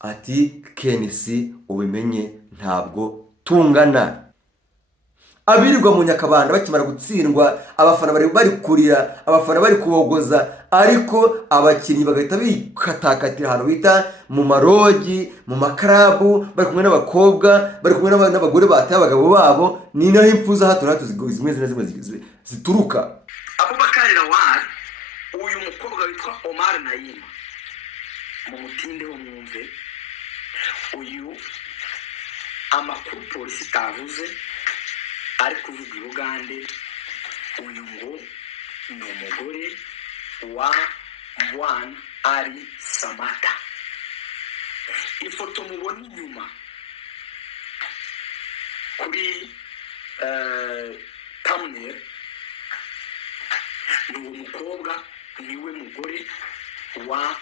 ati Kenisi ubimenye ntabwo tungana. Abirirwa mu Nyakabanda bakimara gutsindwa, abafana bari kurira, abafana bari kubogoza, ariko abakinnyi bagahita bikatakatira ahantu bita mu marogi, mu makarabu, bari kumwe n'abakobwa, bari kumwe n'abagore bataye abagabo babo. Ni naho impfu za hato na hato zimwe zituruka. Abubakar Lawal, uyu mukobwa witwa Omar Naima, mu mutindeho mwumve, uyu amakuru polisi itavuze ari kuvuga i Bugande, uyu ngo ni umugore wa Mbwana Ali Samata. Ifoto mubona inyuma kuri thumbnail ni umukobwa niwe mugore wa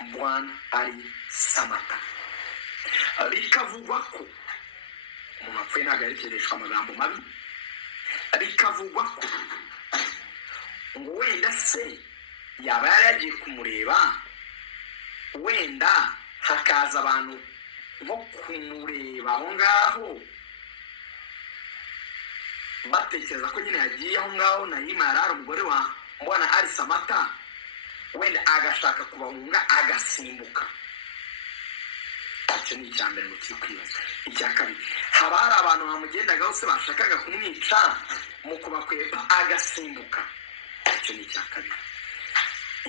Mbwana Ali Samata. Bikavugwa ko umuntu apfuye ntabwo yarekereshwa amagambo mabi, bikavugwa ko ngo wenda se yaba yaragiye kumureba, wenda hakaza abantu nko kumureba aho ngaho batekereza ko nyine yagiye aho ngaho Naima yari ari umugore wa Mbwana Ali Samata, wenda agashaka kubahunga agasimbuka. Icyo ni icya mbere ngo turi kwibaza. Icya kabiri, haba hari abantu bamugendagaho se bashakaga kumwica mu kubakwepa agasimbuka. Icyo ni icya kabiri.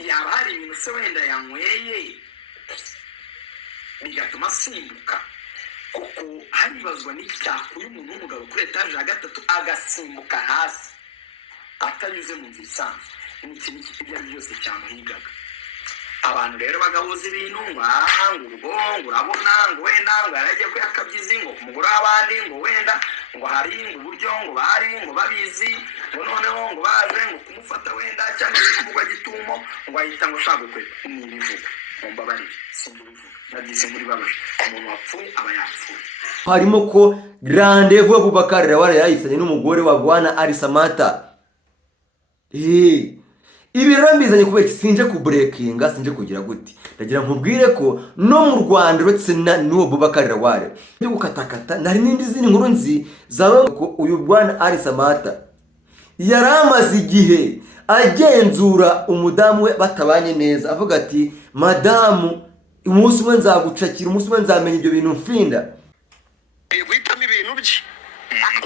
Yaba hari ibintu se wenda yanyweye bigatuma asimbuka, kuko haribazwa n'iki cyakuye umuntu w'umugabo kuri etaje ya gatatu agasimbuka hasi atanyuze mu nzira isanzwe. Ni ikintu ibyo ari byose cyamuhigaga. Abantu rero bagahuza ibintu ngo urubongo urabona ngo wenda ngo yaragiye kuyakabyizi ngo ku mugore w'abandi ngo wenda ngo hari ngo uburyo ngo bari ngo babizi ngo noneho ngo baje ngo kumufata wenda cyangwa se kumugwa gitumo ngo ahita ngo ashaka gukwepa. Ni ibivuga mu mbabarire simbuvuga nagize muri babaje umuntu wapfuye aba yapfuye. Harimo ko Rendez-vous Abubakar Lawal yayisanye n'umugore wa Mbwana Ali Samata. Ibi rero mbizanye kubera sinje kubreakinga, sinje kugira gute, ndagira nkubwire ko no mu Rwanda uretse n'uwo Abubakar Lawal byo gukatakata nari n'indi zindi nkuru nzi zaba ko uyu Mbwana Ali Samata yaramaze igihe agenzura umudamu we batabanye neza, avuga ati madamu umunsi umwe nzagucakira, umunsi umwe nzamenya ibyo bintu mfinda. Guhitamo ibintu bye.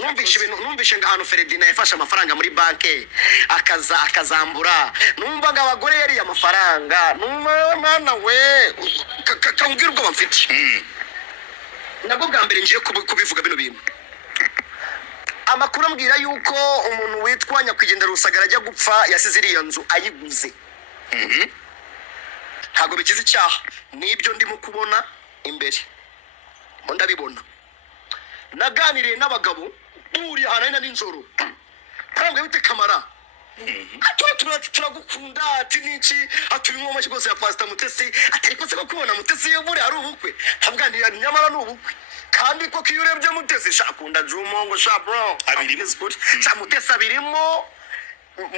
Numvishe ngo ahantu Ferdinand yafashe amafaranga muri banke akazambura, numva ngo abagore yari amafaranga, mwana we kambwira ubwo bamfite. Nabwo bwa mbere ngiye kubivuga bino bintu. Amakuru ambwira yuko umuntu witwa Nyakwigendera Rusagara ajya gupfa yasize iriya nzu ayiguze. Ntabwo bigize icyaha, nibyo ndimo kubona imbere mo ndabibona. Naganiriye n'abagabo buriya hana n'injoro, ntabwo bite Kamara turagukunda ati niki, aturimo amashyi rwose ya Pastor Mutesi, atari ko se ko kubona Mutesi yo buri ari ubukwe, ntabwanira nyamara n'ubukwe kandi ko kiyo urebye Mutesi shakunda Jumongo sha bro abiri sport sha Mutesi abirimo.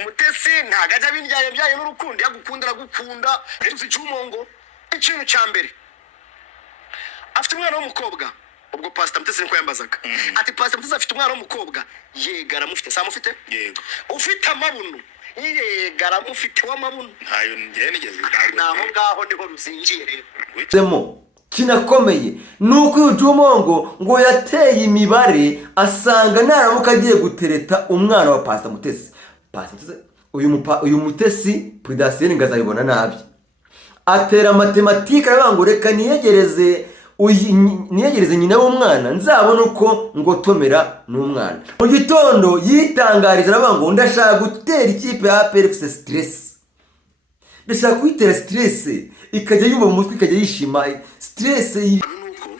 Mutesi ntago ajya byaye n'urukundo, yagukundira gukunda tuzi Jumongo. Ikintu cya mbere afite umwana w'umukobwa, ubwo Pastor Mutesi niko yambazaga ati Pastor Mutesi afite umwana w'umukobwa, yegara mufite sa mufite yego ufite amabuno, yegara mufite w'amabuno ntayo ngiye nigeze naho ngaho niho ruzingiye rero Demo kinakomeye nuko uyu Jumongo ngo yateye imibare asanga naramuka agiye gutereta umwana wa Pastor Mutesi. Uyu Mutesi Prudacien ngazayibona nabi, atera matematike aravuga reka niyegereze nyina w'umwana nzabona uko ngotomera n'umwana. Mu gitondo yitangariza aravuga ngo ndashaka gutera ikipe ya APR FC stress, ndashaka kuyitera stress ikajya yuba mu mutwe ikajya yishima stress. Nuko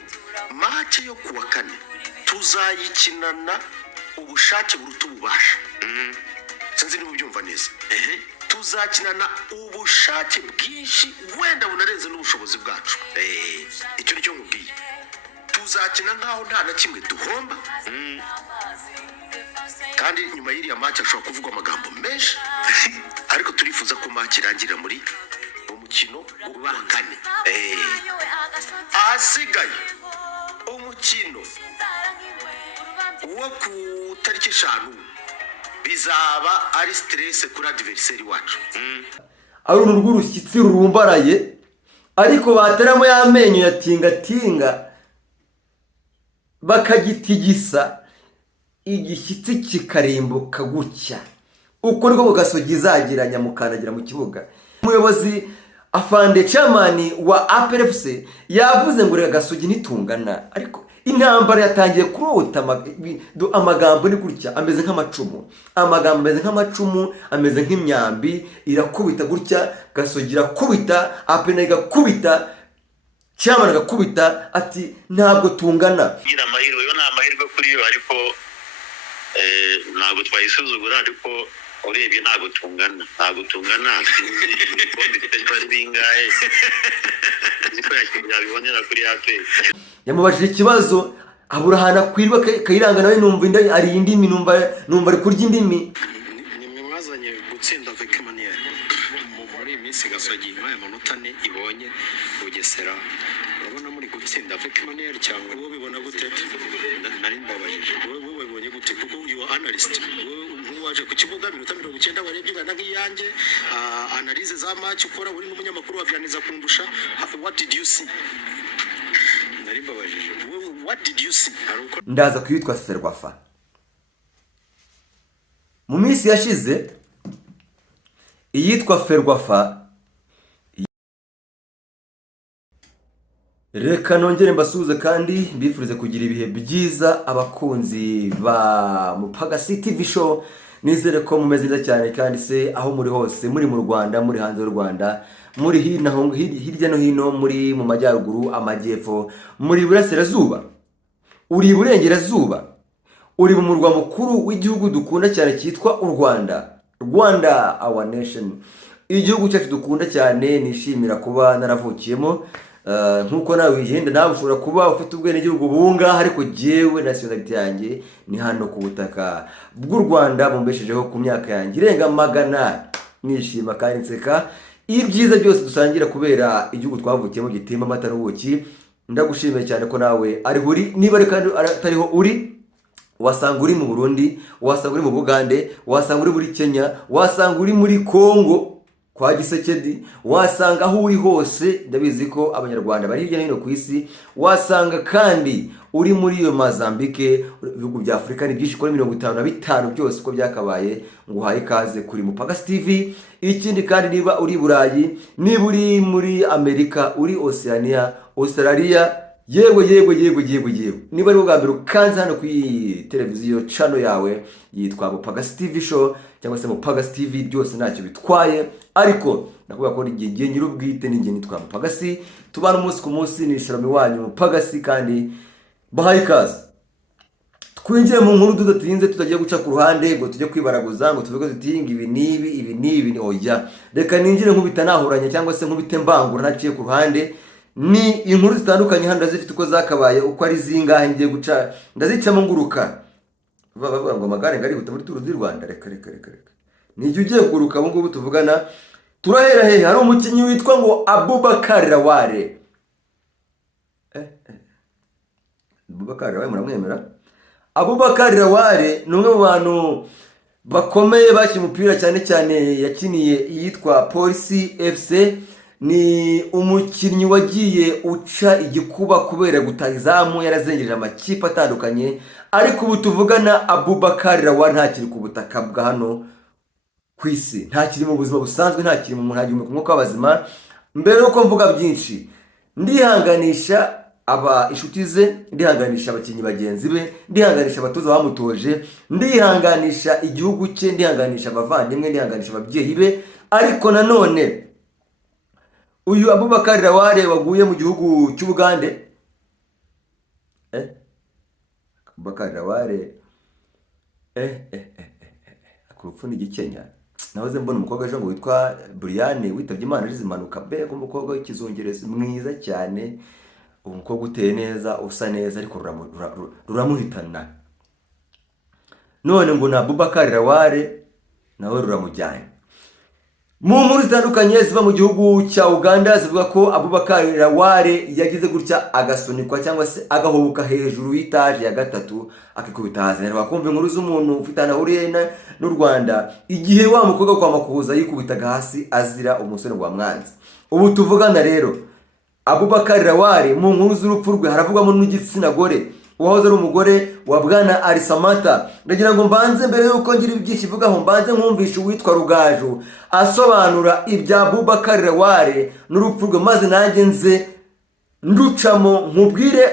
match yo kuwa kane tuzayikinana ubushake buruta ububasha. Sinzi niba ubyumva neza. Tuzakinana ubushake bwinshi wenda bunarenze n'ubushobozi bwacu. Icyo nicyo nkubwiye. Tuzakina nkaho nta na kimwe duhomba. Kandi nyuma y'iriya match ashobora kuvuga amagambo menshi, ariko turifuza ko match irangira muri umukino wa kane. ahasigaye umukino wo ku tariki 5 bizaba ari stress kuri adversary wacu. ari uruntu rw'urushyitsi rurumbaraye, ariko bateramo y'amenyo ya tingatinga bakagitigisa, igishyitsi kikarimbuka gutya. Uko niko Gasogi izagira Nyamukandagira mu kibuga. Umuyobozi Afande Chairman wa APRFC yavuze ngo reka Gasogi nitungana, ariko intambara yatangiye kurota amagambo ni gutya, ameze nk'amacumu, amagambo ameze nk'amacumu, ameze nk'imyambi, irakubita gutya, Gasogi irakubita, APR igakubita, Chairman agakubita, ati ntabwo tungana. Gira amahirwe yo nta mahirwe kuri yo, ariko ntabwo twayisuzugura, ariko urebye ntabwo tungana bari bingahe niko yabibonera kuri APR. Yamubajije ikibazo abura ahantu akwirwa, Kayiranga nawe numva inda ari indimi, numva ari kurya indimi. Ni mwazanye gutsinda avec manière muri iminsi Gasogi imaye amanota 4 ibonye Bugesera, urabona muri gutsinda avec manière cyangwa wowe bibona gute? Nari mbabajije wowe bibonye gute, kuko you are analyst, waje ku kibuga minota 90 warebye ngana nk'iyanjye, analyze za match ukora, uri n'umunyamakuru wavyaniza kundusha. What did you see? Nari mbabajije what did you see? Ndaza kwitwa Ferwafa. Mu minsi yashize iyitwa Ferwafa, reka nongere mbasuhuze kandi mbifurize kugira ibihe byiza abakunzi ba Mupagasi TV show. Nizere ko mumeze neza cyane, kandi se aho muri hose, muri mu Rwanda, muri hanze y'u Rwanda, muri hirya no hino, muri mu majyaruguru, amajyepfo, muri burasirazuba, uri burengerazuba, uri mu murwa mukuru w'igihugu dukunda cyane cyitwa u Rwanda, our nation, igihugu cyacu dukunda cyane, nishimira kuba naravukiyemo. Nkuko nawe wigenda, nawe ushobora kuba ufite ubwene gihugu bunga, ariko jewe nationality yanjye ni hano ku butaka bw'u Rwanda, mumbeshejeho ku myaka yanjye irenga 100. Nishima kandi nseka ibyiza byose dusangira kubera igihugu twavukiyemo gitemba amata n'ubuki. Ndagushimiye cyane ko nawe ari uri, niba ari kandi atariho uri, wasanga uri mu Burundi, wasanga uri mu Bugande, wasanga uri muri Kenya, wasanga uri muri Kongo kwa Gisekedi, wasanga aho uri hose. Ndabizi ko abanyarwanda bari hirya no hino ku isi, wasanga kandi uri muri iyo Mozambique, ibihugu bya Afrika ni byinshi kuri 55 byose uko byakabaye. Nguhaye ikaze kuri Mupagasi TV. Ikindi kandi niba uri Burayi, niba uri muri Amerika, uri Oceania, Australia, yewe niba ari ubwa mbere ukanze hano ku televiziyo channel yawe yitwa Mupagasi TV show cyangwa se Mupagasi TV, byose ntacyo bitwaye, ariko nakuvuga ko igihe nyir'ubwite n'ingihe nitwa Mupagasi. Tubana umunsi ku munsi, ni Shalom wanyu Mupagasi, kandi bahaye ikaze. Twinjiye mu nkuru tudatinze, tutagiye guca ku ruhande ngo tujye kwibaraguza ngo tuvuge tutinga ibi nibi, oya, reka ninjire nkubita nahuranye cyangwa se nkubite mbangura naciye ku ruhande. Ni inkuru zitandukanye hano zifite uko zakabaye, uko ari zingahe ngiye guca ndazicamo nguruka. Bavuga ngo amagare ngari buta muri Tour du Rwanda, reka nijye ugiye kuguruka. Ubu ngubu tuvugana turahera hehe? Hari umukinnyi witwa ngo Abubakar Laware. Abubakar Laware muramwemera? Abubakar Laware ni umwe mu bantu bakomeye bakina umupira, cyane cyane yakiniye iyitwa Police FC. Ni umukinnyi wagiye uca igikuba kubera gutazamu, yarazengereje amakipe atandukanye, ariko ubu tuvugana Abubakar Laware ntakiri ku butaka bwa hano ku isi, ntakiri mu buzima busanzwe, ntakiri mu muntu hagihumeka umwuka w'abazima. Mbere yuko mvuga byinshi, ndihanganisha inshuti ze, ndihanganisha abakinnyi bagenzi be, ndihanganisha abatoza bamutoje, ndihanganisha igihugu cye, ndihanganisha abavandimwe, ndihanganisha ababyeyi be. Ariko nanone uyu Abubakar Laware waguye mu gihugu cy'Ubugande, Abubakar Laware kurupfu ni Gikenya. Nahoze mbona umukobwa ejo ngo witwa Brian witabye Imana azize impanuka, mbega umukobwa w'ikizungerezi mwiza cyane, umukobwa uteye neza, usa neza, ariko ruramuhitana. None ngo na Abubakar Laware nawe ruramujyanye. mu nkuru zitandukanye ziva mu gihugu cya Uganda zivuga ko Abubakar Lawale yagize gutya agasunikwa cyangwa se agahubuka hejuru y'itaje ya gatatu akikubita hasi. Rero bakumva inkuru z'umuntu ufite anahuriye n'u Rwanda igihe wa mukobwa kwa makuza yikubitaga hasi azira umusore wa mwanzi. Ubu tuvugana rero Abubakar Lawale mu nkuru z'urupfu rwe haravugwamo n'igitsina gore uwahoze ari umugore wa Bwana Ali Samata. Ndagira ngo mbanze mbere yuko ngira ibyinshi vugaho mbanze nkumvisha uwitwa Rugaju asobanura ibya Abubakar Lawale n'urupfu rwe, maze nanjye nze nducamo nkubwire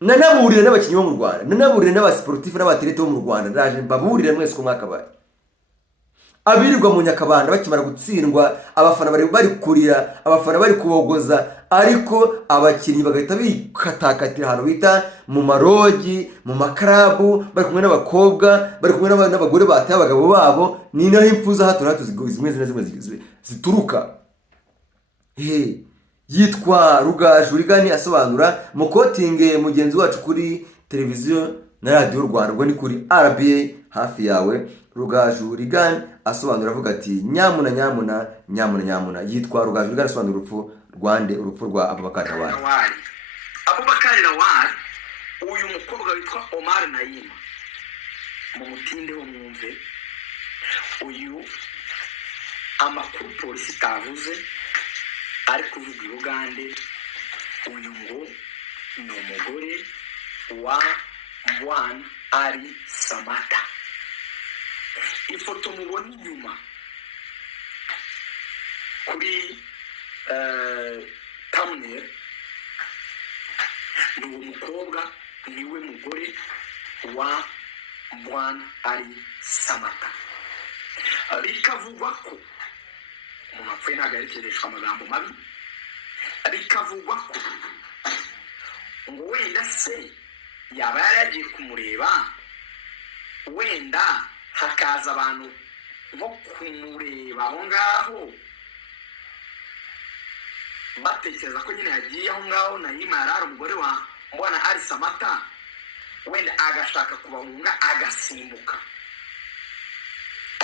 nanaburire n'abakinnyi bo mu Rwanda, nanaburire n'abasportif n'abatlete bo mu Rwanda, ndaje mbaburire mwese ko mwakabaye. Abirirwa mu Nyakabanda bakimara gutsindwa, abafana bari kurira, abafana bari kubogoza, ariko abakinnyi bagahita bikatakatira ahantu bita mu marogi, mu makarabu, bari kumwe n'abakobwa, bari kumwe n'abagore bataye abagabo babo. Ni naho impfu za hato na hato zimwe zituruka. Yitwa Rugaju Rigani asobanura mu kotinge mugenzi wacu kuri televiziyo na radio Rwanda, ubwo ni kuri RBA hafi yawe. Rugaju Rigani asobanura avuga ati nyamuna. Yitwa Rugaju Rigani asobanura urupfu rwa Abubakar Lawale. Abubakar Lawale, uyu mukobwa witwa Omar Naima, mu mutinde wo mwumve, uyu amakuru polisi tavuze ari kuvuga i Uganda, uyu ngo ni umugore wa Bwana Ali Samata. Ifoto mubona inyuma kuri thumbnail ni uwo mukobwa niwe mugore wa Bwana Ali Samata. Bikavugwa ko umuntu apfuye ntabwo yarekereshwa amagambo mabi, bikavugwa ko ngo wenda se yaba yaragiye kumureba, wenda hakaza abantu nko kumureba aho ngaho batekereza ko nyine yagiye aho ngaho Naima yarari umugore wa Bwana Ali Samata, wenda agashaka kubahunga agasimbuka.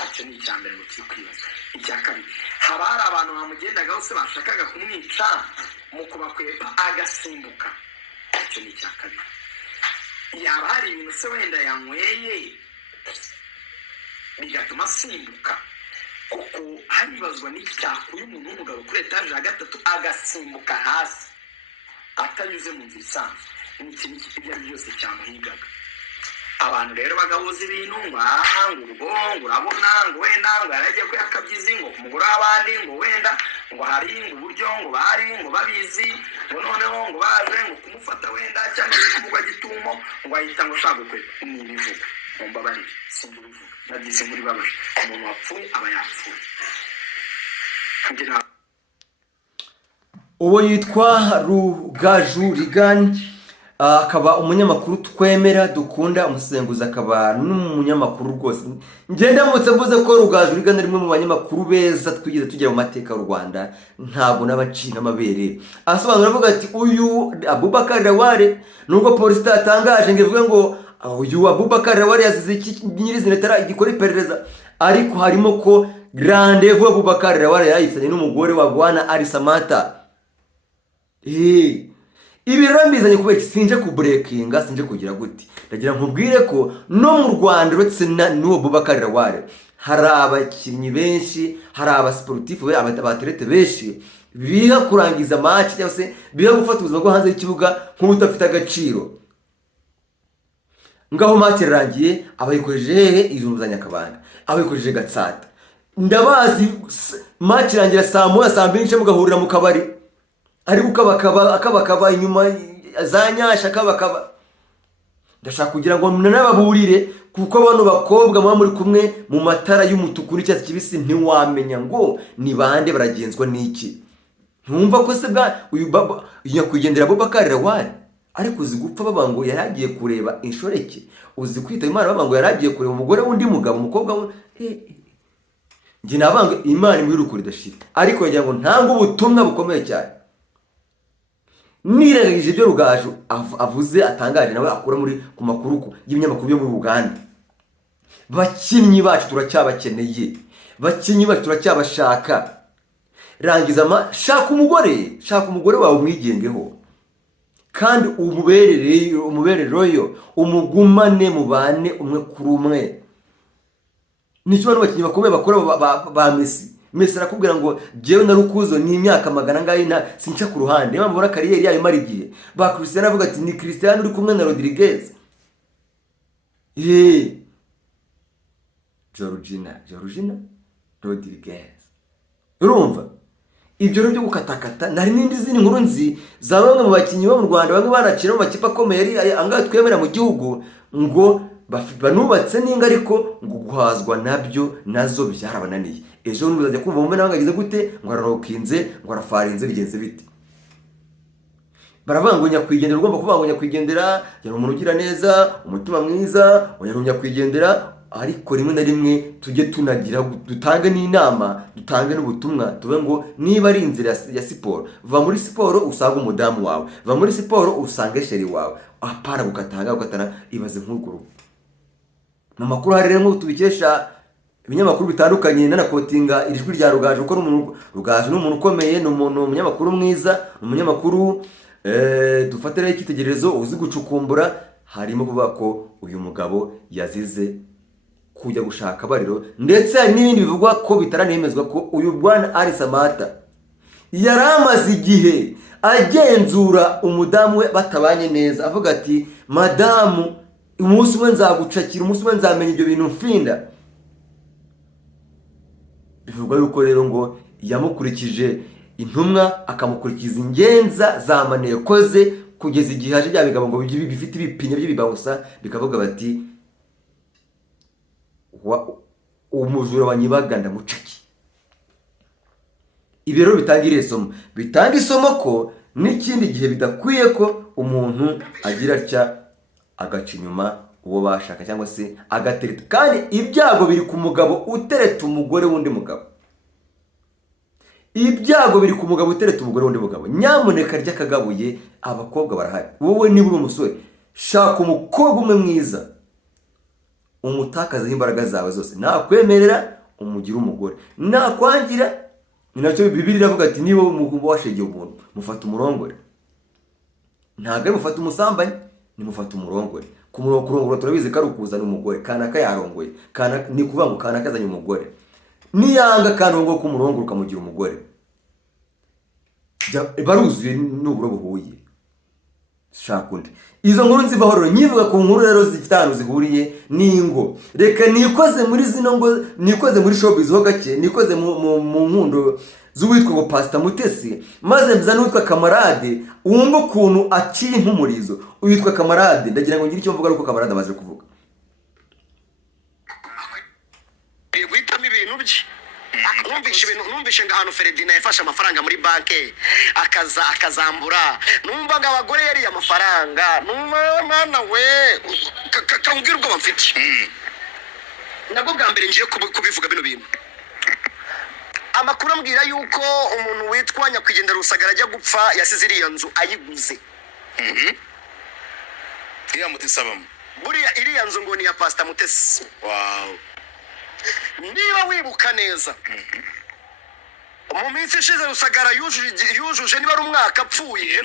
Icyo ni icya mbere ngo kiri kwibaza. Icya kabiri, haba hari abantu bamugendagaho se bashakaga kumwica mu kubakwepa agasimbuka. Icyo ni icya kabiri. Yaba hari ibintu se wenda yanyweye bigatuma asimbuka, kuko haribazwa n'iki cyakuye umuntu w'umugabo kuri etaje ya gatatu agasimbuka hasi atanyuze mu nzira isanzwe. Ni ikintu ibyo ari byose cyamuhigaga. Abantu rero bagahuza ibintu ngo urugo ngo urabona ngo wenda ngo yaragiye kuyakabyizi ngo ku mugore w'abandi ngo wenda ngo hari ngo uburyo ngo bari ngo babizi ngo noneho ngo baje ngo kumufata wenda cyangwa se kumugwa gitumo ngo ahita ngo ashaka kwe. Ni ibivuga mu mbabarire simba bivuga nagize muri babaje umuntu wapfuye aba yapfuye. Uwo yitwa Rugaju Rigani akaba umunyamakuru twemera dukunda, umusenguzi, akaba n'umunyamakuru rwose. Ngenda mutse mvuze ko Rugaju Rigani rimwe mu banyamakuru beza twigeze tugira mu mateka y'u Rwanda, ntabwo n'abacina amabere. Asobanura avuga ati uyu Abubakar Lawale nubwo polisi tatangaje ngo ivuge ngo uyu Abubakar Lawale yazize iki nyirizina tara igikora iperereza, ariko harimo ko rendez-vous Abubakar Lawale yayifanye n'umugore wa Bwana Ali Samata. Ibi rero mbizanye kubera sinje kubreakinga, sinje kugira gute. Ndagira nkubwire ko no mu Rwanda uretse n'uwo Abubakar Lawale hari abakinnyi benshi, hari abasportif abatlete benshi biha kurangiza match cyangwa se biha gufata ubuzima bwo hanze y'ikibuga nk'ubutafite agaciro. Ngaho match irangiye abayikojeje hehe izumbuza Nyakabanda, abayikojeje Gatsata. Ndabazi match irangira saa 1 saa 2 mugahurira mu kabari, ari akabakaba inyuma za Nyasha akabakaba. Ndashaka kugira ngo n'ababurire kuko bano bakobwa muba muri kumwe mu matara y'umutuku n'icyatsi kibisi ntiwamenya ngo ni bande baragenzwa n'iki. Ntumva ko se bwa uyu baba yakwigendera Abubakar Lawale ariko uzi gupfa baba ngo yaragiye kureba inshoreke, uzi kwita Imana baba ngo yaragiye kureba umugore wundi mugabo umukobwa nge nabanga Imana imwirukuri dashita, ariko yagira ngo ntanga ubutumwa bukomeye cyane. Nirengagije ibyo Rugaju avuze atangaje nawe akura muri ku makuru y'ibinyamakuru byo muri Uganda. Bakinnyi bacu turacyabakeneye, bakinyi bacu turacyabashaka. Rangiza shaka umugore wawe umwigengeho kandi umubere royo, umugumane mubane umwe kuri umwe. Nicyo bano bakinyi bakomeye bakora ba Messi arakubwira ngo jewe na Rukuzo ni imyaka magana ngahe sinca ku ruhande. Niba mbona kariyeri yayo mara igihe. Ba Cristiano avuga ati ni Cristiano uri kumwe na Rodriguez. Georgina Rodriguez. Urumva? Ibyo rero byo gukatakata nari n'indi zindi nkuru nzi za bamwe mu bakinyi bo mu Rwanda bamwe banakira mu makipe akomeye angahe twemera mu gihugu ngo banubatse n'inga ariko ngo guhazwa nabyo nazo byarabananiye. Ejo n'uzajya kumva mu menanga agize gute ngo ararokinze ngo arafarinze bigenze bite. Baravuga ngo nyakwigendera, ugomba kuvuga ngo nyakwigendera yari umuntu ugira neza, umutima mwiza, yari nyakwigendera. Ariko rimwe na rimwe tujye tunagira dutange n'inama, dutange n'ubutumwa, tuve ngo niba ari inzira ya siporo, va muri siporo usanga umudamu wawe, va muri siporo usange sheri wawe, apara gukatana ibaze nk'urwo. Namakuru hari rero tubikesha ibinyamakuru bitandukanye nanakotinga ijwi rya Rugaju, kuko Rugaju n'umuntu ukomeye, n'umuntu umunyamakuru mwiza, umunyamakuru dufatiraho icyitegererezo uzi gucukumbura. Harimo kuvuga ko uyu mugabo yazize kujya gushaka bariro, ndetse hari n'ibindi bivugwa ko bitaranemezwa ko uyu bwana Ali Samata yaramaze igihe agenzura umudamu we batabanye neza, avuga ati madamu umunsi umwe nzagucakira, umunsi umwe nzamenya ibyo bintu mfinda. Bivugwa yuko rero ngo yamukurikije intumwa, akamukurikiza ingenza za maneko ze, kugeza igihe haje bya bigabo ngo bifite ibipinyo by'ibibawusa bikavuga bati umujura wa Nyibaga ndamucaki. Ibi rero bitanga isomo ko n'ikindi gihe bidakwiye ko umuntu agira atya agaca inyuma uwo bashaka cyangwa se agatereta. Kandi ibyago biri ku mugabo utereta umugore w'undi mugabo. Ibyago biri ku mugabo utereta umugore w'undi mugabo. Nyamuneka rya kagabuye, abakobwa barahari. Wowe niba uri umusore, shaka umukobwa umwe mwiza, umutakaza imbaraga zawe zose, nakwemerera umugira umugore, nakwangira. Ni nacyo Bibiliya iravuga ati niba washegeye umuntu mufata umurongore. Ntabwo mufata umusambanyi, ni mufata umurongore. Kurongora turabizi ko ari ukuzana umugore, kanaka yarongoye, ni kuvuga ngo kanaka azanye umugore. Niyanga kanongo ko umurongore ukamugira umugore, baruzuye n'uburo buhuye. Shaka undi. Izo nkuru nzivaho rero nyivuga ku nkuru rero zifitano zihuriye n'ingo. Reka nikoze muri zino ngo, nikoze muri showbiz ho gake, nikoze mu nkundo z'uwitwa ngo Pastor Mutesi, maze mzana witwa Kamarade, wumva ukuntu akiri nk'umurizo. Uwitwa Kamarade ndagira ngo ngire icyo mvuga ariko Kamarade amaze kuvuga. Guhitamo ibintu bye. Numvishe ngo ahantu Ferdinand yafashe amafaranga muri banke akazambura, numva ngo abagore yari amafaranga, mwana we kambwira ubwo bamfite. Nabwo bwa mbere ngiye kubivuga bino bintu. Amakuru ambwira yuko umuntu witwa Nyakwigendera Rusagara ajya gupfa yasize iriya nzu ayiguze. Iriya Mutesi abamo. Buriya iriya nzu ngo ni ya Pastor Mutesi. Wow. Niba wibuka neza, mu minsi ishize Rusagara yujuje niba ari umwaka apfuye,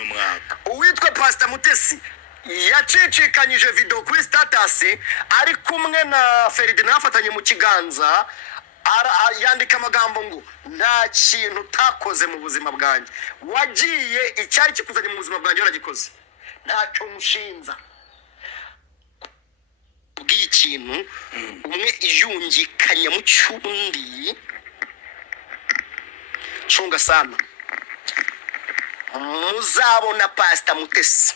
uwitwa Pastor Mutesi yacicikanyije video kuri status ari kumwe na Ferdinand afatanye mu kiganza, yandika amagambo ngo nta kintu utakoze mu buzima bwanjye, wagiye icyari kikuzanye mu buzima bwanjye waragikoze, ntacyo mushinza. Bw'ikintu umwe iyungikanya mu cyundi, chunga sana. Muzabona Pastor Mutesi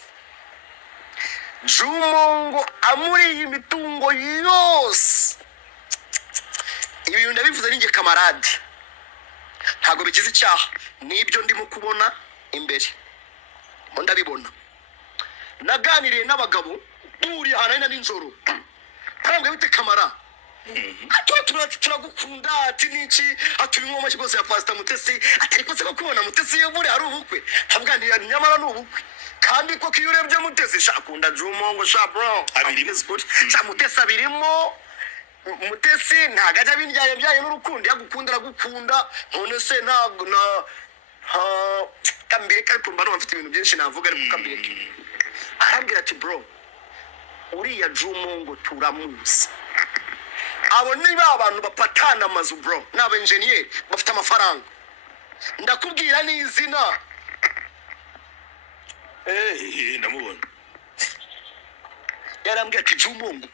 Jumongo amuri imitungo yose. Ibi ndabivuze ninge Kamarade, ntago bikize icyaha, nibyo ndimo kubona imbere, ndabibona. Naganiriye n'abagabo buri hana n'injoro, ntabwo bite Kamara, turagukunda ati niki, aturimo amashyi rwose ya Pastor Mutesi, ariko se ko kubona Mutesi yo buri ari ubukwe, ntabwanira nyamara n'ubukwe. Kandi ko iyo urebye Mutesi shakunda Jumongo sha bro, abirimo sha Mutesi abirimo, Mutesi ntago ajya byaye n'urukundo, yagukunda aragukunda. None se ntabwo na kambire ariko mba numva mfite ibintu byinshi navuga, ariko kambire arambwira ati bro, uriya Jumongo turamuzi. Abo ni ba bantu bapatana amazu bro, ni aba engineer bafite amafaranga. Ndakubwira n'izina ndamubona. yarambwira ati Jumongo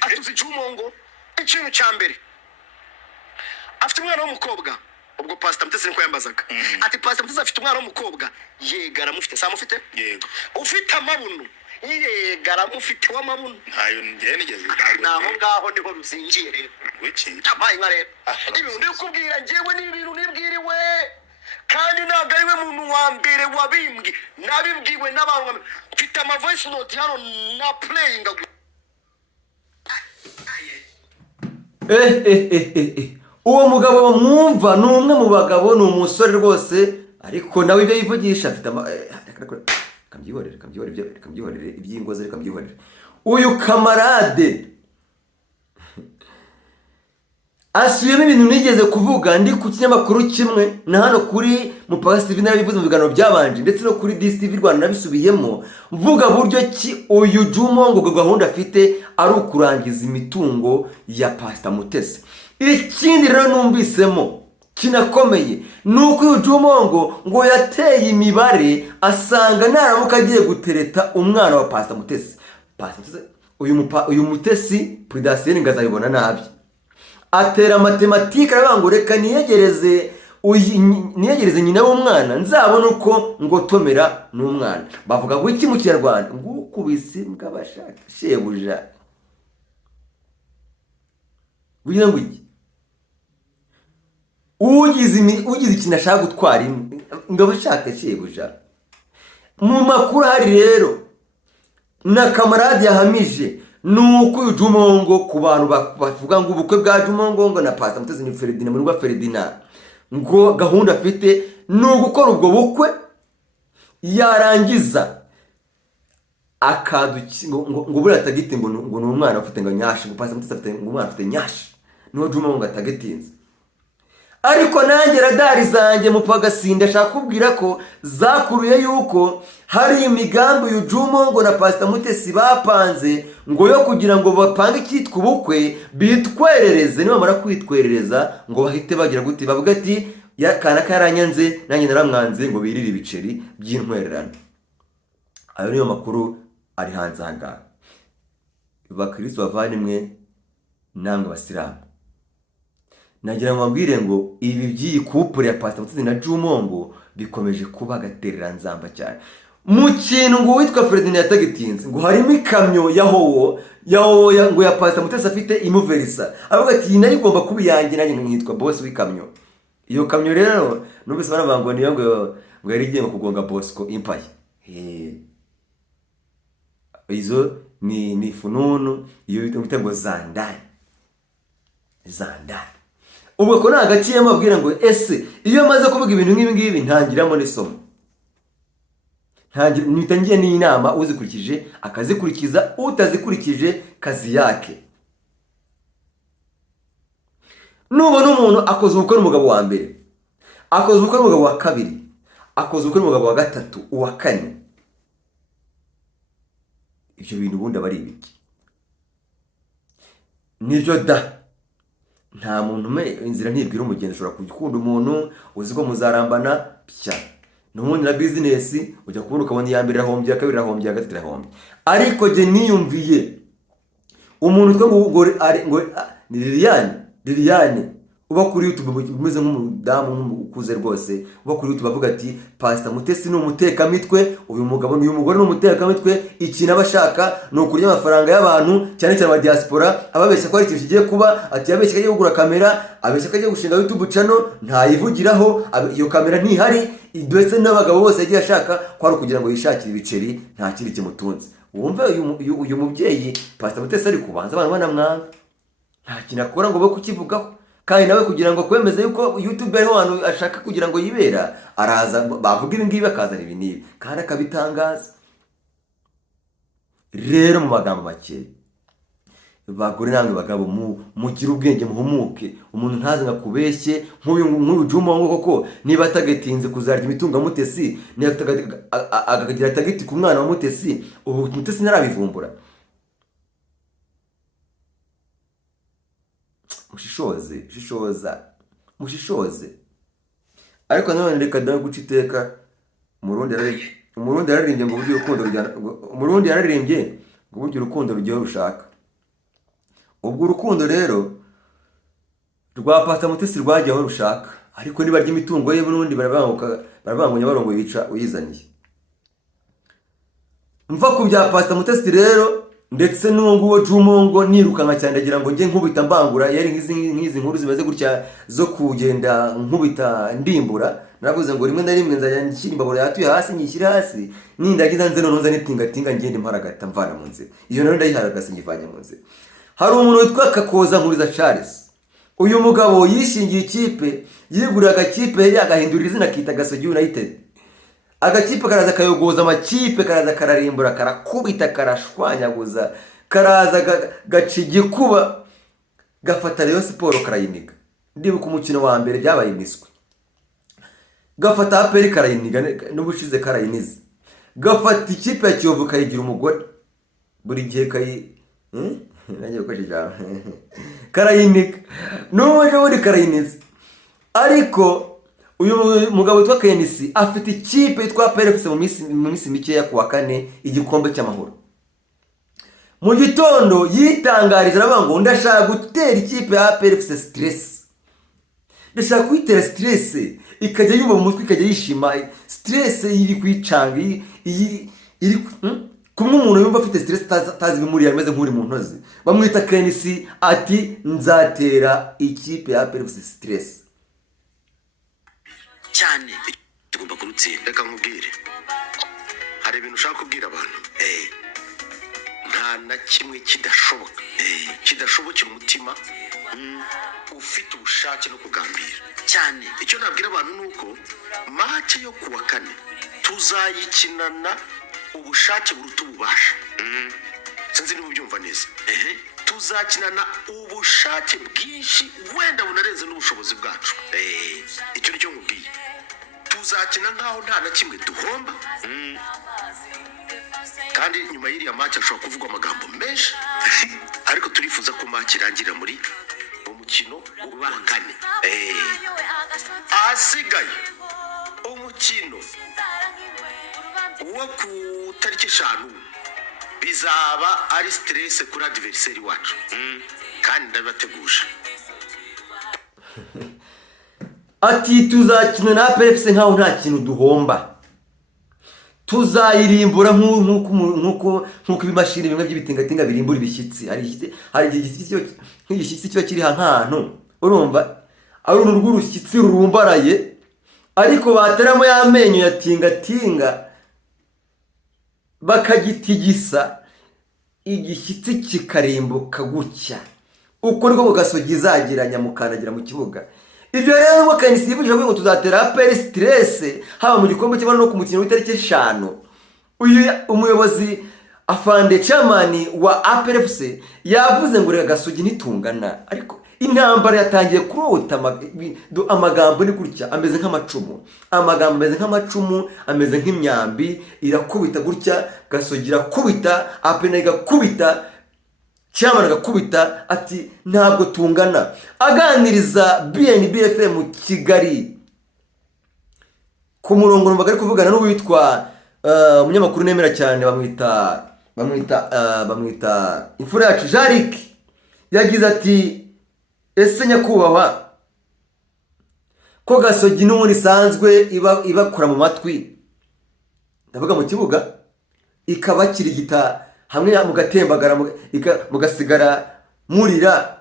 atuzi Jumongo. Ikintu cya mbere afite umwana w'umukobwa, ubwo Pastor Mutesi niko yambazaga ati Pastor Mutesi afite umwana w'umukobwa, yega aramufite. Sa mufite Yego. ufite amabuno, yega aramufite w'amabuno. Ntayo njye nigeze Naho ngaho niho ruzingiye rero. Wiki. Abaye nka rero ibintu ndikubwira njyewe ni ibintu nibwiriwe, kandi ntabwo ari we muntu wa mbere wabimbwi, nabibwiwe n'abantu. Mfite ama voice note hano na playing. uwo mugabo mwumva ni umwe mu bagabo, ni umusore rwose, ariko nawe ibyo yivugisha afite kambyihorere iby'ingozi, reka mbyihorere. Uyu kamarade asubiyemo ibintu nigeze kuvuga ndi ku kinyamakuru kimwe na hano kuri Mupaka TV, narabivuze mu biganiro byabanje, ndetse no kuri DSTV Rwanda nabisubiyemo, mvuga buryo ki uyu Jumongo gahunda afite ari ukurangiza imitungo ya Pastor Mutesi. Ikindi rero numvisemo kinakomeye ni uko uyu Jumongo ngo yateye imibare asanga naramuka agiye gutereta umwana wa Pastor Mutesi. Uyu Mutesi Prudacine ngazayibona nabi, atera matematike aravuga ngo reka niyegereze nyina w'umwana nzabona uko ngotomera n'umwana. Bavuga ngo iki mu Kinyarwanda? ngo ukubise mbwabashaka shebuja. Bugira ngo iki? Ugize ikintu ashaka gutwara ngabashaka shebuja. Mu makuru hari rero na kamarade yahamije nuko uyu Jumongo, ku bantu bavuga ngo ubukwe bwa Jumongo ngo na Pastor Mutesi ni Ferdinand muri rwa Ferdinand, ngo gahunda afite ni ugukora ubwo bukwe, yarangiza ngo buriya atagiti ngo ni umwana ufite ngo nyashi, ngo Pastor Mutesi afite ngo umwana afite nyashi, niho Jumongo atagitinze. Ariko nanjye radari zanjye Mupagasi ndashaka kubwira ko zakuruye yuko hari imigambi uyu Jumongo na Pastor Mutesi bapanze ngo yo kugira ngo bapange icyitwa ubukwe, bitwerereze, nibamara kwitwerereza ngo bahite bagira guti bavuga ati yakana karanyanze nanjye naramwanze, ngo birire ibiceri by'intwererano. Ayo niyo makuru ari hanze hanga. Bakristo bavandimwe namwe Abasilamu, nagira ngo mbabwire ngo ibi by'iyi couple ya Pastor Mutesi na Jumongo bikomeje kuba agaterera nzamba cyane. Mu kintu ngo witwa Ferdinand yatagitinze, ngo harimo ikamyo yahowo ngo ya Pastor Mutesi afite imuverisa, avuga ati iyi nayo igomba kuba iyanjye, nanjye nkitwa boss w'ikamyo. Iyo kamyo rero nubise baravuga ngo niyo ngo yari igiye kugonga Bosco Impaye. Izo ni fununu iyo bita ngo zandari. Ubwo ko nagaciye mabwira ngo ese iyo maze kuvuga ibintu nk'ibi ngibi ntangiramo n'isomo, nitangiye n'inama, uzikurikije akazikurikiza, utazikurikije kazi yake. Nubona umuntu akoze ubukwe n'umugabo wa mbere, akoze ubukwe n'umugabo wa kabiri, akoze ubukwe n'umugabo wa gatatu, uwa kane, ibyo bintu ubundi aba ari ibiki? Nibyo da, nta muntu inzira ntibwira umugenzi. Ushobora kugikunda umuntu uzi ko muzarambana pya, n'ubundi na business ujya kubona ukabona iya mbere irahombye, iya kabiri irahombye, iya gatatu irahombye. Ariko je niyumviye umuntu twe ngo ni Liliane uba kuri YouTube umeze nk'umudamu ukuze rwose, uba kuri YouTube avuga ati Pastor Mutesi ni umutekamitwe, uyu mugabo n'uyu mugore ni umutekamitwe, ikintu abashaka ni ukurya amafaranga y'abantu cyane cyane aba diaspora, ababeshya ko ari ikintu kigiye kuba, ati yabeshya ko agiye kugura kamera, abeshya ko agiye gushinga YouTube channel, ntayivugiraho, iyo kamera ntihari, ndetse n'abagabo bose yagiye ashaka ko ari kugira ngo yishakire ibiceri, nta kindi kimutunze. Wumve uyu mubyeyi Pastor Mutesi ari kubanza abantu banamwanga, nta kintu akora ngo bo kukivugaho, kandi nawe kugira ngo kwemeze yuko YouTube ariho abantu ashaka kugira ngo yibera, araza bavuga ibi ngibi bakazana ibi nibi kandi akabitangaza. Rero mu magambo make bagore namwe bagabo mugire ubwenge muhumuke, umuntu ntaze ngakubeshye nk'uyu Juma ngo koko niba atagatinze kuzarya imitungo Mutesi akagira atagiti ku mwana wa Mutesi, ubu Mutesi narabivumbura. mushishoze. Ariko nanone reka dawe guca iteka. Umurundi yararirimbye ngo buryo urukundo rugiye rushaka. Ubwo urukundo rero rwa Pastor Mutesi rwagiye aho rushaka, ariko niba ry'imitungo ye Burundi barabanguye barongo yica uyizaniye. Mva ku bya Pastor Mutesi rero, ndetse n'uwo Jumongo nirukanka cyane ndagira ngo nge nkubita mbangura, yari nk'izi nkuru zimaze gutya zo kugenda nkubita ndimbura. Naravuze ngo rimwe na rimwe nzajya nshyira imbabura yatuye hasi nyishyira hasi, nindagiza nze noneho nitingatinga ngende mparagata mvana mu nzira. Iyo rero ndayiharagase nyivanye mu nzira. Hari umuntu witwa Kakoza Nkuriza Charles. Uyu mugabo yishingiye ikipe, yigurira agakipe yari agahindurira izina akita Gasogi United. Agakipe karaza kayogoza amakipe, karaza kararimbura, karakubita, karashwanyaguza, karaza gaca igikuba, gafata Rayon Sport karayiniga. Ndibuka umukino wa mbere byabaye imiswi. Gafata APR karayiniga n'ubushize karayinize. Gafata ikipe ya Kiyovu kayigira umugore. Buri gihe nanjye uko kijya karayinika n'ubwo buri karayinize. Ariko uyu mugabo witwa KNC afite ikipe yitwa PRFC mu minsi mikeya kuwa kane igikombe cy'amahoro. Mu gitondo yitangarije aravuga ngo ndashaka gutera ikipe ya PRFC stress. Ndashaka kuyitera stress ikajya yuba mu mutwe, ikajya yishima. Stress iri kwicanga, iri kumwe umuntu yumva afite stress tazi bimuri ameze nk'uri mu ntozi. Bamwita KNC ati nzatera ikipe ya PRFC stress cyane, tugomba kurutsinda. Reka nkubwire, hari ibintu ushaka kubwira abantu, nta na kimwe kidashoboka, kidashobokera umutima ufite ubushake no kugambira cyane. Icyo nabwira abantu nuko match yo kuwa kane tuzayikinana ubushake buruta ububasha. Sinzi niba ubyumva neza. Tuzakinana ubushake bwinshi wenda bunarenze n'ubushobozi bwacu. Icyo nicyo nkubwiye. Tuzakina nkaho nta na kimwe duhomba. Kandi nyuma y'iriya match ashobora kuvugwa amagambo menshi, ariko turifuza ko match irangira muri umukino wa kane. Asigaye umukino wo ku tariki 5 bizaba ari stress kuri adversaire wacu, kandi ndabateguje. Ati tuzakina na PFC nkaho nta kintu duhomba, tuzayirimbura nk'uko ibimashini bimwe by'ibitingatinga birimbura ibishyitsi. Hari igishyitsi kiba kiri ahantu, urumva ari urushyitsi rurumbaraye, ariko bateramo y'amenyo ya tingatinga bakagitigisa, igishyitsi kikarimbuka gutya. Uko niko Gasogi izagiranya mukandagira mu kibuga. Ibyo rero ngo KNC yibujije ngo tuzatera APR stress haba mu gikombe cy'abana no ku mukino w'itariki 5. Uyu umuyobozi afande chairman wa APRFC yavuze ngo rega Gasogi nitungana, ariko intambara yatangiye kurota amagambo ni gutya, ameze nk'amacumu. Amagambo ameze nk'amacumu, ameze nk'imyambi, irakubita gutya, Gasogi irakubita, APR igakubita, chairman agakubita, ati ntabwo tungana. Aganiriza BNB FM Kigali ku murongo numvaga ari kuvugana n'uwitwa umunyamakuru nemera cyane bamwita imfura yacu Jarik. Yagize ati ese nyakubahwa ko Gasogi n'ubundi isanzwe ibakura mu matwi, ndavuga mu kibuga, ikabakirigita hamwe mugatembagara mugasigara murira.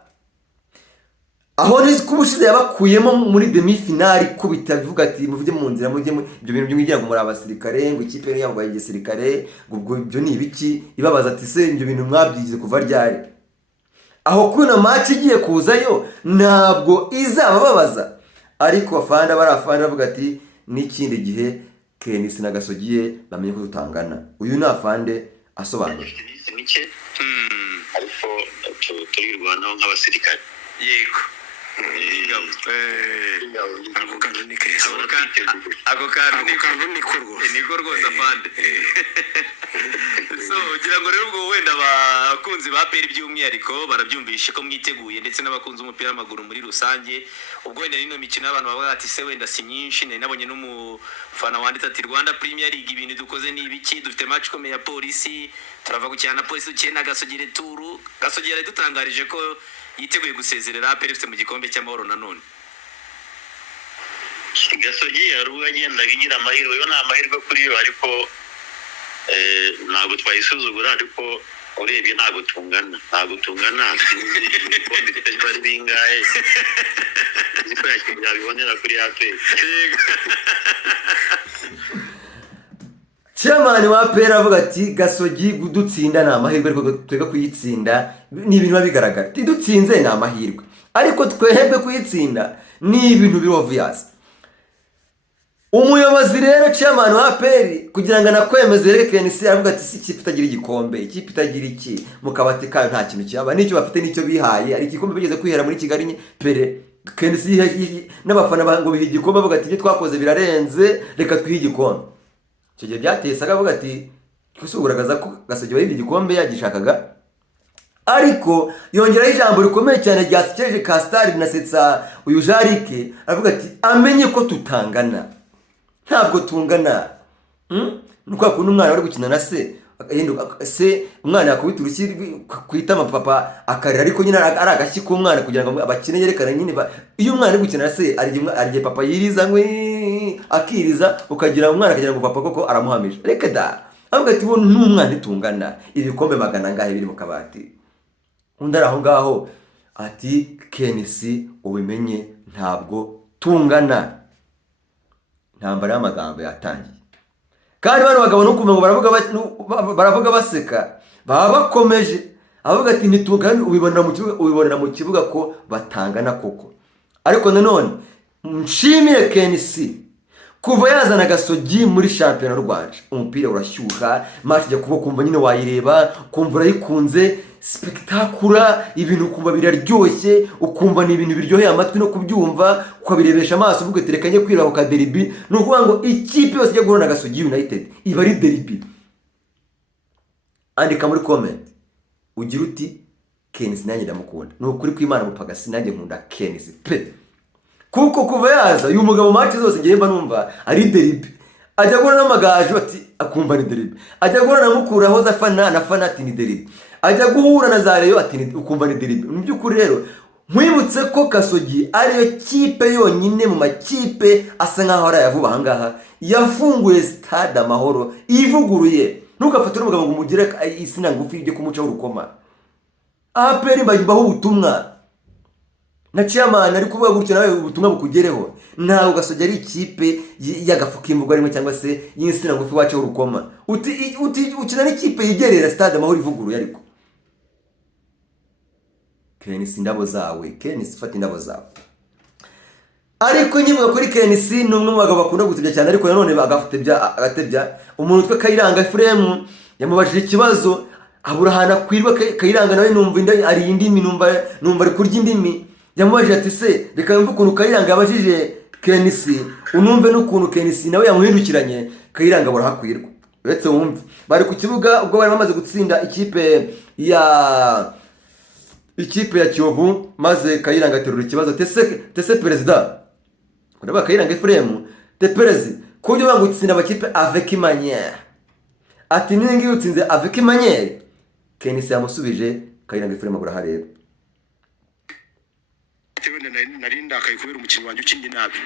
Aho nizi kubushize yabakuyemo muri demi finale kubita bivuga ati muvuge mu nzira mujye ibyo bintu by'umwigira ngo muri abasirikare, ngo ikipe yambaye igisirikare, ngo ibyo ni ibiki. Ibabaza ati se ibyo bintu mwabyigize kuva ryari? Aho kuna match igiye kuzayo ntabwo izabababaza, ariko afanda barafanda bavuga ati n'ikindi gihe KNC na Gasogi bamenye ko tutangana. Uyu ni afande asobanura. ariko turirwanaho nk'abasirikare. yego ako kantu ni keza, ako kantu niko rwose afande. So ugira ngo rero ubwo wenda abakunzi ba peri by'umwihariko barabyumvishe ko mwiteguye, ndetse n'abakunzi umupira w'amaguru muri rusange. Ubwo wenda nino mikino y'abantu bavuga ati se wenda si myinshi, nabonye n'umufana wanditse ati Rwanda Premier League ibintu dukoze ni ibiki, dufite match ikomeye ya polisi, turava gukina na polisi, dukina na Gasogire Turu. Gasogire dutangarije ko yiteguye gusezerera APR FC mu gikombe cy'amahoro nanone. Gasogi yaruga agendaga igira amahirwe, yo nta mahirwe kuri yo, ariko ntabwo twayisuzugura, ariko urebye ntabwo tungana ibikombe bitari bingahe, niko yakibonera kuri APR. Chairman wa APR avuga ati Gasogi gudutsinda na amahirwe, ariko twega kuyitsinda ni ibintu bigaragara. Tidutsinze na amahirwe, ariko twehebwe kuyitsinda ni ibintu biri obvious. Umuyobozi rero chairman wa APR kugira ngo anakwemeze reke KNC avuga ati si ikipe itagira igikombe, ikipe itagira iki mu kabati kayo nta kintu cyaba, nicyo bafite nicyo bihaye, ari igikombe bigeze kwihera muri Kigali pere KNC n'abafana ngo bihe igikombe avuga ati twakoze birarenze, reka twihe igikombe. Icyo gihe byateye saga avuga ati kusugaragaza ko Gasogi bayiha igikombe yagishakaga, ariko yongeraho ijambo rikomeye cyane ryasikeje Kastar na Setsa uyu Jarike avuga ati amenye ko tutangana, ntabwo tungana. Nuko akunda umwana wari gukina na se umwana yakubita urushyi kwitama papa akarira, ariko nyine ari agashyi k'umwana kugira ngo abakine yerekane nyine iyo umwana ari gukina na se arigiye papa yiriza akiriza, ukagira umwana akagira ngo papa koko aramuhamije. Reka da avuga ati bo n'umwana itungana, ibikombe magana ngahe biri mu kabati. Undi ari aho ngaho ati KNC ubimenye ntabwo tungana. Ntambara y'amagambo yatangiye, kandi bano bagabo nuko ngo baravuga baseka, baba bakomeje avuga ati ntitungana. Ubibonera mu kibuga ko batangana koko. Ariko nanone nshimire KNC kuva yazana Gasogi muri shampiyona Rwanda, umupira urashyuha, match ijya kuba kumva nyine wayireba kumva urayikunze, spectacular, ibintu kumva biraryoshye, ukumva ni ibintu biryoheye amatwi no kubyumva, ukabirebesha amaso uvuga ati reka njye kwiraba ka derby. No kuvuga ngo ikipe yose ijya guhura na Gasogi United iba ari derby. Andika muri comment ugira uti KNC nanjye ndamukunda, ni ukuri kw'Imana mupagasi nanjye nkunda KNC pe, kuko kuva yaza uyu mugabo match zose ngiye mba numva ari derby. Ajya guhura n'amagaju ati akumva ni derby, ajya guhura na Mukuraho za fana ati ni derby, ajya guhura na Zareyo ati ukumva ni derby. Mu by'ukuri rero mwibutse ko Gasogi ariyo kipe yonyine mu makipe asa nkaho ari ayavuba ahangaha yafunguye stade Amahoro ivuguruye. Ntukafate n'umugabo ngo umugire isina ngufi ijye kumucaho urukoma. APR mbaho ubutumwa na chairman ari kuvuga gutyo nawe ubutumwa bukugereho. Ntago Gasogi ari ikipe y'agafuka imvugo rimwe cyangwa se y'insina ngufi wacu urukoma. Ukina n'ikipe yigerera stade Amahoro ivuguruye. Ariko KNC ndabo zawe, KNC fata indabo zawe. Ariko nyivuga kuri KNC n'umwe mu bagabo bakunda gutebya cyane, ariko nanone agatebya umuntu twe Kayiranga Ephraim yamubajije ikibazo abura hana kwirwa. Kayiranga nawe numva inda ari indimi, numva ari kurya indimi. Yamubajije ati se reka yumve ukuntu Kayiranga yabajije KNC, unumve n'ukuntu KNC nawe yamuhindukiranye. Kayiranga burahakwirwa. Uretse wumve bari ku kibuga ubwo bari bamaze gutsinda ikipe ya Kiyovu, maze Kayiranga aterura ikibazo tese perezida kureba Kayiranga Ephraim te perezida ko byo bangutsinda abakipe avec manière, ati ningi utsinze avec manière. KNC yamusubije Kayiranga Ephraim agura hareba narinda akayikubira umukino wanjye ukindi nabi.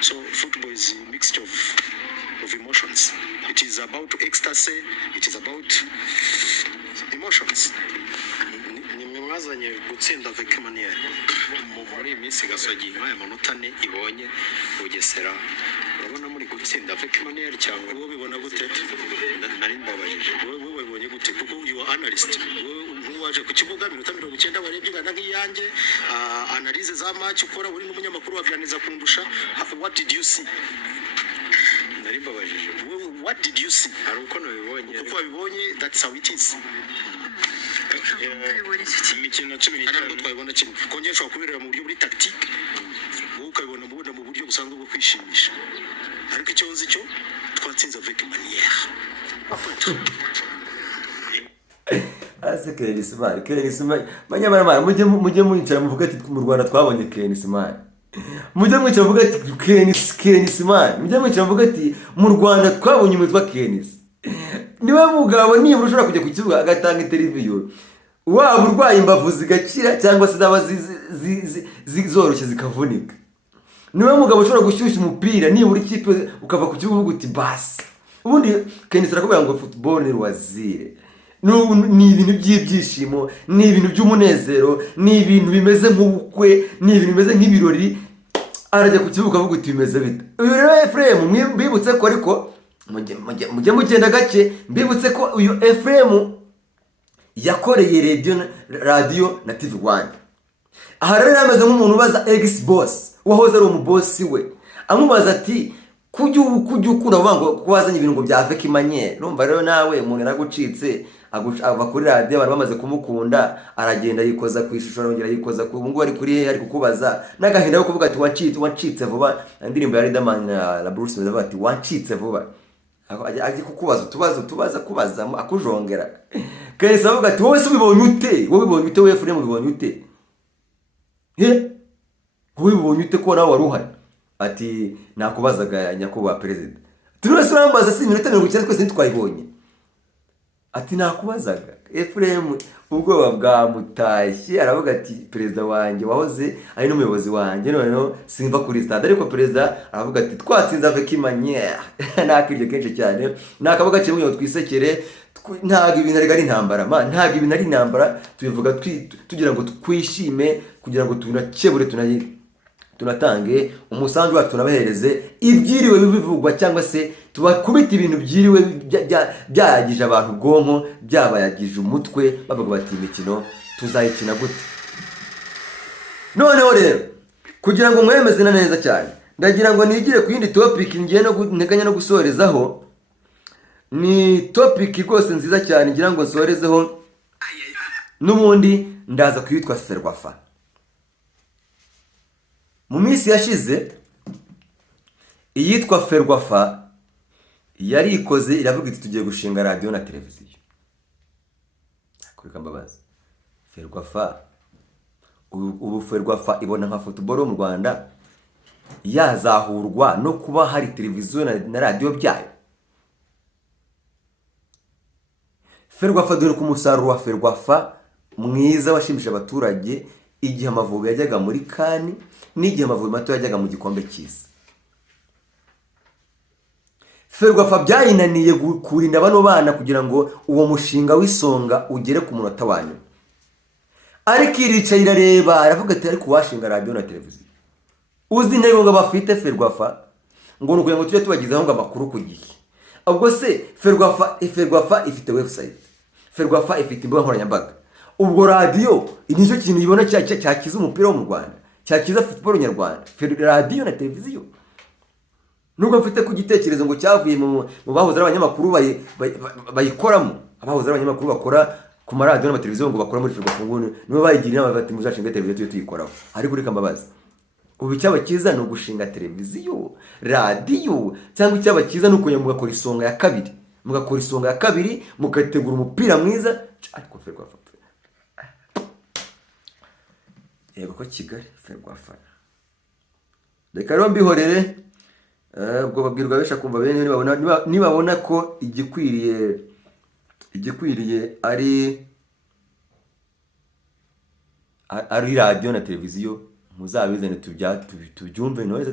So football is a mixture of emotions. It is about ecstasy, it is about emotions. Nimwazanye gutsinda avec manière muri iminsi Gasogi nk'aya manota ane ibonye Bugesera, urabona muri gutsinda avec manière cyangwa wowe bibona gute? Nari mbabajije wowe wibonye gute, kuko you are analyst, waje ku kibuga minota 90 warebye ngana nk'iyanjye, analyze za match ukora uri n'umunyamakuru wavyaniza kundusha. What did you see? Nari mbabajije what did you see? Ari uko nabibonye, uko wabibonye, that's how it is. imikino na 15 ntabwo twabibona kimwe kongera ushobora kubireba mu buryo buri tactique wowe ukabibona mu buryo busanzwe bwo kwishimisha ariko icyo nzi cyo twatsinze avec manière Kenisman banyamara mujye mwicara muvuga ati mu Rwanda twabonye Kenisman mujye mwicara muvuga ati Kenisman mujye mwicara muvuga ati mu Rwanda twabonye umutwa Kenis niwe mugabo nibura ushobora kujya ku kibuga agatanga interview waba urwaye imbavu zigakira cyangwa se zaba zoroshye zikavunika niwe mugabo ushobora gushyushya umupira nibura ikipe ukava ku kibuga uvuga uti basi ubundi Kenis arakubwira ngo football ni loisir ni ibintu by'ibyishimo ni ibintu by'umunezero ni ibintu bimeze nk'ubukwe ni ibintu bimeze nk'ibirori arajya ku kibuga avuga uti bimeze bite uyu rero Ephraim mbibutse ko ariko mujye mugenda gake mbibutse ko uyu Ephraim yakoreye radio na TV Rwanda aha rero yameze nk'umuntu ubaza ex boss wahoze ari umubosi we amubaza ati kujya ukunda ngo kwazanye ibintu ngo bya avec manière urumva rero nawe umuntu yaragucitse ava kuri radio abantu bamaze kumukunda aragenda yikoza ku ishusho arongera yikoza ku ngo ari kuri ari kukubaza n'agahinda yo kuvuga ati wancitse vuba indirimbo ya Riderman na Bruce Melody bati wancitse vuba aje kukubaza kubaza akujongera Kenis avuga ati wowe ubibonye ute we Ephraim ubibonye ute wowe ubibonye ute ko nawe waruhari ati nakubazaga nyakubahwa perezida turese urambaza si iminota 90 twese ntitwayibonye ati nakubazaga Ephraim ubwoba bwamutashye aravuga ati perezida wanjye wahoze ari n'umuyobozi wanjye noneho simva kuri stade ariko perezida aravuga ati twatsinze avec manière nakirye kenshi cyane nakavuga cyemwe twisekere ntago ibintu ari intambara ntago ibintu ari intambara tubivuga tugira ngo twishime kugira ngo tunakebure tunatange umusanzu wacu tunabahereze ibyiriwe bivugwa cyangwa se tubakubita ibintu byiriwe byayagije abantu ubwonko byabayagije umutwe bavuga bati imikino tuzayikina gute noneho rero kugira ngo mwemeze neza cyane ndagira ngo nigire ku yindi topic ngiye no nteganya no gusorezaho ni topic rwose nziza cyane ngira ngo nsorezeho n'ubundi ndaza kuyitwa Ferwafa mu minsi yashize iyitwa Ferwafa yarikoze iravuga iti tugiye gushinga radio na televiziyo kureka mbabaza Ferwafa ubu Ferwafa ibona nka football mu Rwanda yazahurwa no kuba hari televiziyo na radio byayo Ferwafa dore ku musaruro wa Ferwafa mwiza washimisha abaturage igihe Amavubi yajyaga muri kani n'igihe Amavubi mato yajyaga mu gikombe cy'isi Ferwafa byayinaniye kurinda bano bana kugira ngo uwo mushinga w'isonga ugere ku munota wanyu ariko irica irareba aravuga ati ariko washinga radio na televiziyo uzi intego ngo bafite Ferwafa ngo nukugira ngo tujye tubagizaho ngo amakuru ku gihe ubwo se Ferwafa ifite website Ferwafa ifite imbuga nkoranyambaga ubwo radio nicyo kintu yibona cyakiza umupira wo mu Rwanda cyakiza football nyarwanda radio na televiziyo nubwo mfite ku gitekerezo ngo cyavuye mu bahoze abanyamakuru bayikoramo abahoze abanyamakuru bakora ku maradiyo n'amateleviziyo ngo bakora muri Ferwafa ngo nibo bayigira inama bati muzashinga televiziyo tuyikoraho ariko reka mbabaza ubu cyaba cyiza no gushinga televiziyo radio cyangwa cyaba cyiza nuko mugakora isonga ya kabiri mugategura umupira mwiza ariko Ferwafa yego ko Kigali Ferwafa reka rero mbihorere ubwo babwirwa besha kumva bene nibabona ko igikwiriye ari radio na televiziyo muzabizane tubyumve none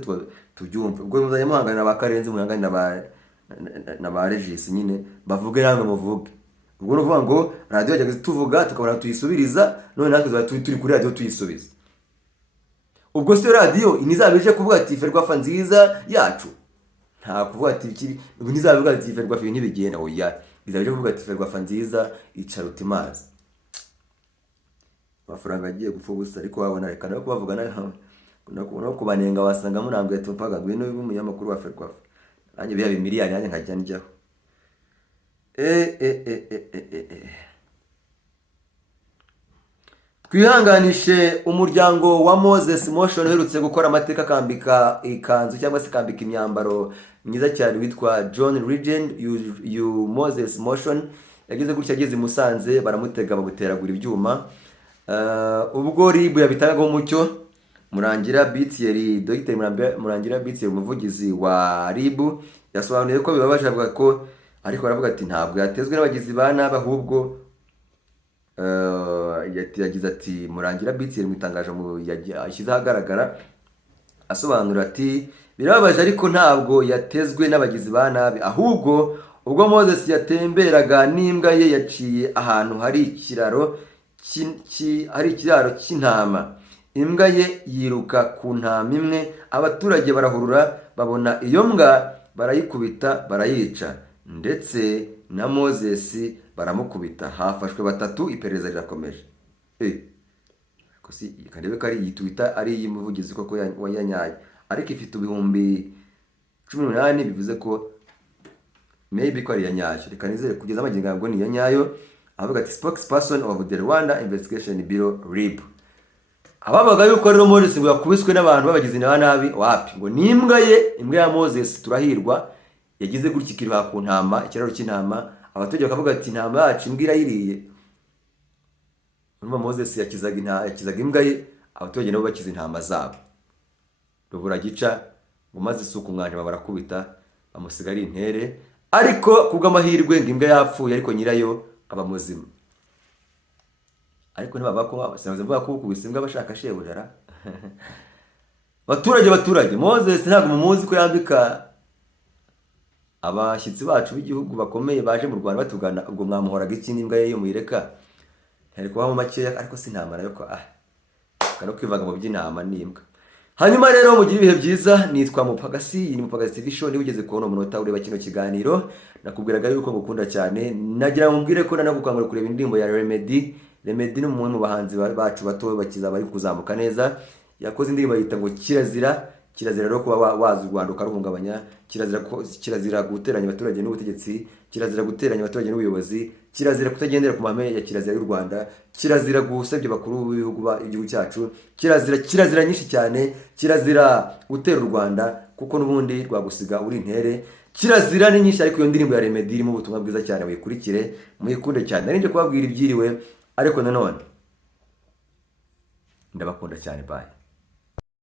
tubyumve ubwo muzajya muhangana ba Karenzi muhangana na ba Regis nyine bavuge namwe muvuge ubwo no vuga ngo radio yajyaga tuvuga tukabona tuyisubiriza none natwe turi kuri radio tuyisubiza ubwo se radio inizabije kuvuga ati Ferwafa nziza yacu nta kuvuga ati nizavuga ati Ferwafa ntibigenda oya izabije kuvuga ati Ferwafa nziza icaruta imazi amafaranga agiye gupfa gusa ariko wabona reka no kubavuga no kubanenga wasanga munambwe tumpaga gwino y'umunyamakuru wa Ferwafa anye bya miliyari anye nkajya njyaho twihanganishe umuryango wa Moses Motion uherutse gukora amateka akambika ikanzu cyangwa se akambika imyambaro myiza cyane witwa John Legend you Moses Motion yagize gutya ageze i Musanze baramutega bamuteragura ibyuma. Ubwo RIB yabitagaho umucyo Murangira Bitieri Dr Murangira Bitieri umuvugizi wa RIB yasobanuye ko bibabaje avuga ko ariko baravuga ati ntabwo yatezwe n'abagizi ba nabi ahubwo yagize ati Murangira Bitieri mu itangazo yashyize ahagaragara asobanura ati birababaje ariko ntabwo yatezwe n'abagizi ba nabi ahubwo ubwo Moses yatemberaga n'imbwa ye yaciye ahantu hari ikiraro cy'intama imbwa ye yiruka ku ntama imwe abaturage barahurura babona iyo mbwa barayikubita barayica ndetse na Moses baramukubita hafashwe 3 iperereza rirakomeje. Ko si karebe kari yitwita ari y'umuvugizi koko yanyaye ariko ifite ibihumbi 18 bivuze ko maybe ko ari yanyaye reka nizere kugeza amagingo ngo ni yanyayo avuga ati spokesperson of the Rwanda Investigation Bureau RIB ababaga yuko rero Moses ngo yakubiswe n'abantu babagize nabi wapi ngo nimbwa ye imbwa ya Moses turahirwa yagize gutya ikiriha ku ntama ikiraro cy'intama abaturage bakavuga ati intama yacu imbwa irayiriye. Urumva Moses yakizaga imbwa ye abaturage nabo bakiza intama zabo rubura gica ngo maze isuku umwanje barakubita bamusiga ari intere ariko kubw'amahirwe ngo imbwa yapfuye ariko nyirayo aba muzima. Ariko ntibaba ko basanze mvuga ko kubisa imbwa bashaka shebujara baturage Moses ntabwo mumuzi ko yambika abashyitsi bacu b'igihugu bakomeye baje mu Rwanda batugana ubwo mwamuhoraga iki n'imbwa ye yo muyireka ariko wa mu makeya ariko sinamara yo ko kano kwivanga mu by'intama n'imbwa. Hanyuma rero mugira ibihe byiza nitwa Mupagasi ni Mupagasi TV show nibugeze kubona umunota ureba kino kiganiro nakubwiraga yuko ngukunda cyane nagira mumbwire ko nanagukangura kureba indirimbo ya Remedy ni umwe mu bahanzi bacu bato bakiza bari kuzamuka neza yakoze indirimbo yita ngo kirazira rero kuba wazi u Rwanda ukaruhungabanya kirazira guteranya abaturage n'ubutegetsi kirazira guteranya abaturage n'ubuyobozi kirazira kutagendera ku mahame ya kirazira y'u Rwanda kirazira gusebya bakuru b'ibihugu igihugu cyacu kirazira nyinshi cyane kirazira gutera u Rwanda kuko n'ubundi rwagusiga uri intere kirazira ni nyinshi ariko iyo ndirimbo ya Remedy irimo ubutumwa bwiza cyane wikurikire muyikunde cyane narinje kubabwira ibyiriwe ariko nanone ndabakunda cyane bye.